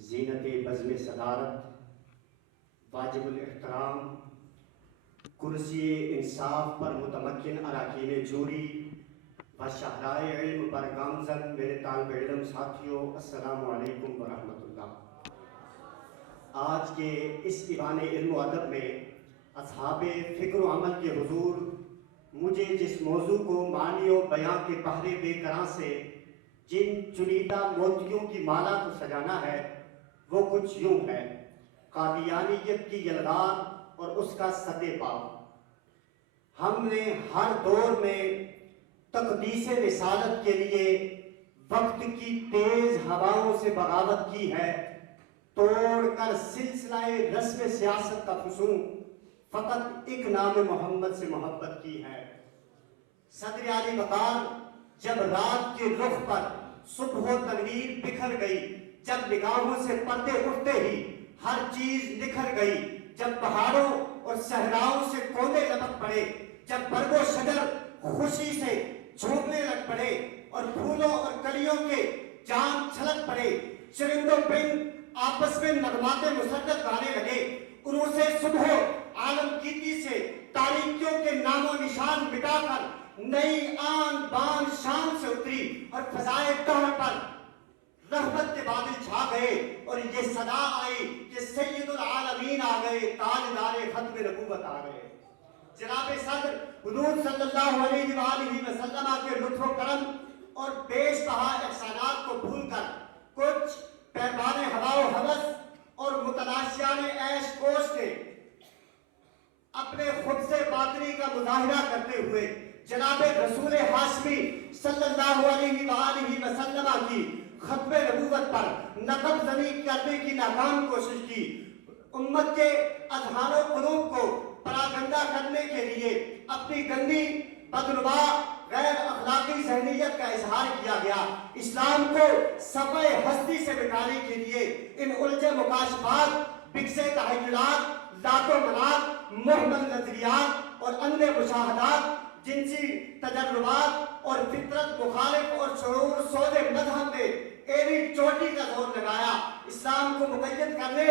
زینت بزم صدارت، واجب الاحترام، کرسی انصاف پر متمکن اراکین جوری و شہدائے علم پر گامزن میرے طالب علم ساتھیوں، السلام علیکم ورحمۃ اللہ۔ آج کے اس ایوان علم و ادب میں اصحاب فکر و عمل کے حضور مجھے جس موضوع کو معنی و بیاں کے بحر بے کراں سے جن چنیدہ موتیوں کی مالا کو سجانا ہے وہ کچھ یوں ہے: قادیانیت کی یلغار اور اس کا سطح پاپ۔ ہم نے ہر دور میں تقدیس رسالت کے لیے وقت کی تیز ہواؤں سے بغاوت کی ہے، توڑ کر سلسلہ رسم سیاست کا فسون، فقط ایک نام محمد سے محبت کی ہے۔ صدر علی وقار جب رات کے رخ پر صبح و تنویر بکھر گئی، جب نگاہوں سے پردے اٹھتے ہی ہر چیز نکھر گئی، جب پہاڑوں اور صحراؤں سے کونے لپک پڑے، جب برگ و شجر خوشی سے جھومنے لگ پڑے اور پھولوں اور کلیوں کے جام چھلک پڑے، چرند و پرند آپس میں نغمات مسدد گانے لگے، عروس صبح عالم کیتی سے تاریکیوں کے نام و نشان مٹا کر نئی آن بان شان سے اتری اور فضائے دہر پر رحمت کے بادل چھا گئے، اور یہ صدا آئی کہ سید العالمین آ گئے، تاجدار ختم نبوت آ گئے۔ جناب صدر حضور صلی اللہ علیہ وآلہ وسلم کے لطف و کرم اور بیش بہا احسانات کو بھول کر کچھ پیمان ہوا و ہوس اور متلاشیان عیش کوش نے اپنے خبث باطنی کا مظاہرہ کرتے ہوئے جناب رسول ہاشمی صلی اللہ علیہ وآلہ وسلم کی ختم نبوت پر نقب زنی کرنے کی ناکام کوشش کی۔ امت کے اذہان و قلوب کو پراگندہ کرنے کے لیے اپنی گندی بدنما غیر اخلاقی ذہنیت کا اظہار کیا گیا۔ اسلام کو صفحہ ہستی سے مٹانے کے لیے ان الجھے مکاشفات، بکسے تحیلات، لات و منات، محمل نظریات اور اندھے مشاہدات، جنسی تجربات اور فطرت مخالف اور شعور سوز مذہب نے ایڑی چوٹی کا زور لگایا۔ اسلام کو مقید کرنے،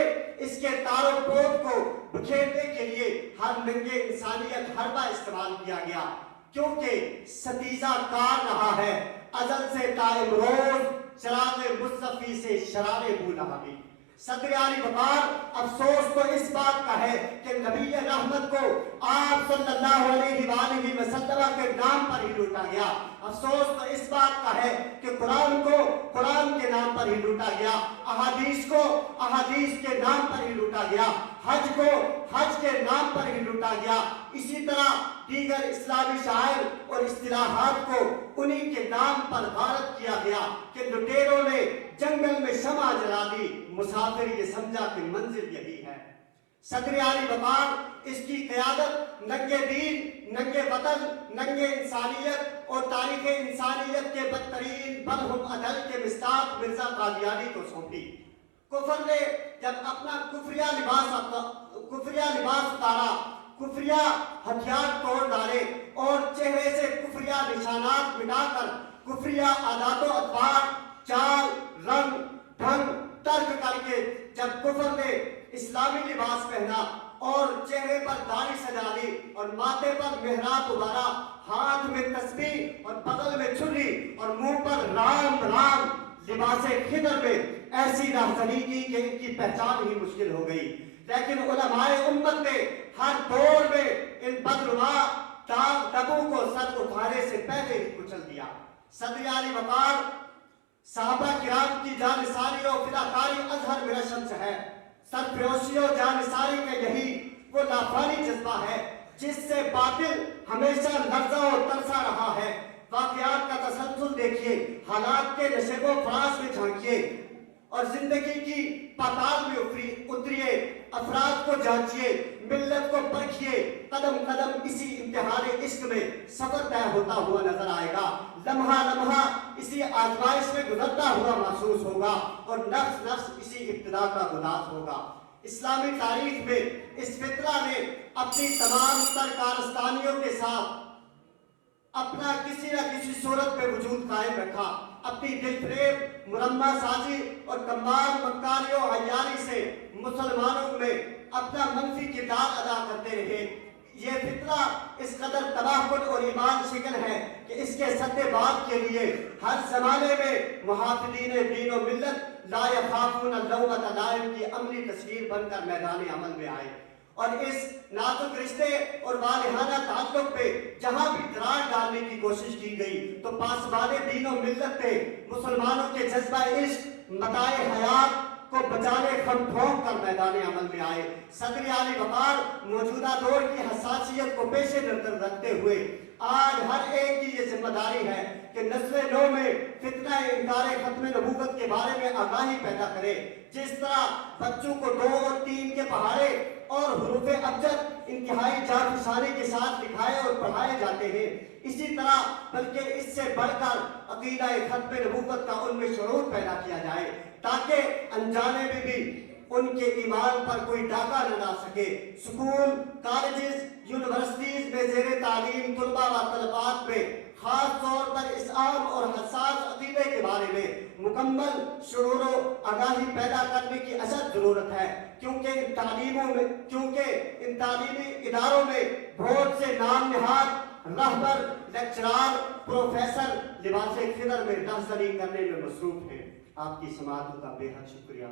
اس کے تار و پود کو بکھیرنے کے لیے ہر ننگے انسانیت حربہ استعمال کیا گیا، کیونکہ ستیزہ کار رہا ہے ازل سے تا امروز چراغ مصطفی سے شرار بو نہابی۔ صدر علی وقار افسوس تو اس بات کا ہے کہ نبی رحمت کو آپ صلی اللہ علیہ وآلہ وسلم کے نام پر ہی لوٹا گیا۔ افسوس تو اس بات کا ہے کہ قرآن کو قرآن کے نام پر ہی لوٹا گیا، احادیث کو احادیث کے نام پر ہی لوٹا گیا، حج کو حج کے نام پر ہی لوٹا گیا۔ اسی طرح دیگر اسلامی شعائر اور اصطلاحات کو انہی کے نام پر غارت کیا گیا کہ لٹیروں نے جنگل میں شمع جلا دی، مسافر یہ سمجھا کہ منزل یہی ہے۔ صدر علی وقار، اس کی قیادت ننگے دین، ننگے وطن، ننگے انسانیت اور تاریخ انسانیت کے بدترین برہم عدل کے مصداق مرزا قادیانی کو سونپی۔ کفر نے جب اپنا کفریہ لباس اتارا، کفریہ ہتھیار توڑ ڈالے اور چہرے سے کفریہ نشانات مٹا کر کفریہ عادات و اطوار، چال، رنگ، ڈھنگ ترک کر کے جب کفر نے اسلامی لباس پہنا اور چہرے پر داڑھی سجا لی اور ماتھے پر محراب ابھارا، ہاتھ میں تسبیح اور بغل میں چھری اور منہ پر رام رام، لباس خضر میں ایسی راہزنی کی کہ ان کی پہچان ہی مشکل ہو گئی۔ لیکن علماء امت نے ہر دور میں ان بدنما دغوں کو سر اٹھانے سے پہلے ہی کچل دیا۔ صدر علی وقار صحابہ کرام کی جانثاری و فداکاری اظہر من الشمس ہے۔ سرفروشی و جانثاری کا یہی وہ لافانی جذبہ ہے جس سے باطل ہمیشہ لرزا و ترسا رہا ہے۔ واقعات کا تسلسل دیکھیے، حالات کے نشیب و فراز میں جھانکیے اور زندگی کی پاتال میں اتریے، افراد کو جانچیے، ملت کو پرکھیے، قدم قدم اسی امتحان عشق میں سفر طے ہوتا ہوا نظر آئے گا، لمحہ لمحہ اسی آزمائش میں گزرتا ہوا محسوس ہوگا اور نفس نفس اسی ابتدا کا گداز ہوگا۔ اسلامی تاریخ میں اس فطرہ نے اپنی تمام تر کارستانیوں کے ساتھ اپنا کسی نہ کسی صورت پہ وجود قائم رکھا، اپنی دل فریب مرمہ سازی اور کمال مکاری و عیاری سے مسلمانوں میں اپنا منفی کردار ادا کرتے رہے۔ یہ فتنہ اس قدر تباہ کن اور ایمان شکن ہے کہ اس کے سد باب کے لیے ہر زمانے میں محافظین دین و ملت لا یخافون لومۃ لائم کی عملی تصویر بن کر میدان عمل میں آئے، اور اس نازک رشتے اور والہانہ تعلق پہ جہاں بھی دراڑ ڈالنے کی کوشش کی گئی تو پاسبان دین و ملت پہ مسلمانوں کے جذبہ عشق متاع حیات کو بچانے خم پھونک کر میدان عمل میں آئے۔ صدر عالی وقار موجودہ دور کی حساسیت کو پیش نظر رکھتے ہوئے آج ہر ایک کی یہ ذمہ داری ہے کہ نسل نو میں فتنہ انکار ختم نبوت کے بارے میں آگاہی پیدا کرے۔ جس طرح بچوں کو 2 اور 3 کے پہاڑے اور حروف ابجد انتہائی جانفشانی کے ساتھ لکھائے اور پڑھائے جاتے ہیں، اسی طرح بلکہ اس سے بڑھ کر عقیدہ ختم نبوت کا ان میں شعور پیدا کیا جائے تاکہ انجانے میں بھی ان کے ایمان پر کوئی ڈاکہ نہ ڈال سکے۔ سکول، کالجز، یونیورسٹیز میں زیر تعلیم طلباء و طالبات میں خاص طور پر اس عام اور حساس عقیدے کے بارے میں مکمل شعور و آگاہی پیدا کرنے کی اشد ضرورت ہے، کیونکہ ان تعلیمی اداروں میں بہت سے نام نہاد رہبر، لیکچرار، پروفیسر لباس خضر میں رہزنی کرنے میں مصروف ہیں۔ آپ کی سماعتوں کا بے حد شکریہ۔